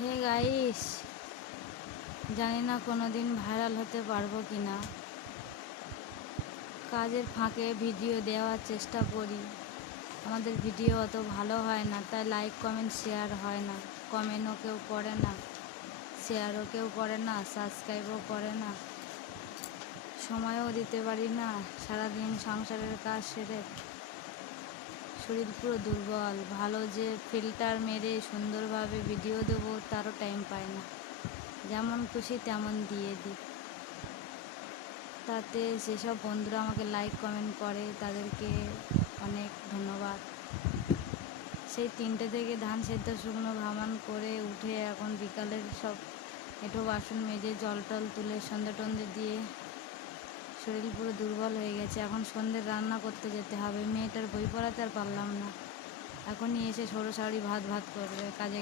Hey guys, জানি না কোনো দিন ভাইরাল হতে পারবো কি না। কাজের ফাঁকে ভিডিও দেওয়ার চেষ্টা করি। আমাদের ভিডিও অত ভালো হয় না, তাই লাইক কমেন্ট শেয়ার হয় না। কমেন্টও কেউ করে না, শেয়ারও কেউ করে না, সাবস্ক্রাইবও করে না। সময়ও দিতে পারি না। সারাদিন সংসারের কাজ সেরে শরীর পুরো দুর্বল। ভালো যে ফিল্টার মেরে সুন্দরভাবে ভিডিও দেবো তারও টাইম পাই না। যেমন খুশি তেমন দিয়ে দিই। তাতে যেসব বন্ধুরা আমাকে লাইক কমেন্ট করে তাদেরকে অনেক ধন্যবাদ। সেই 3টে থেকে ধান সেদ্ধ শুকনো ভামান করে উঠে এখন বিকালের সব এঁঠো বাসন মেজে জল টল তুলে সন্ধে টন্ধে দিয়ে শরীর পুরো দুর্বল হয়ে গেছে। এখন সন্ধ্যের রান্না করতে যেতে হবে। মেয়েটার বই পড়াতে আর পারলাম না। এখনই এসে সরো সাড়ি ভাত করবে কাজে।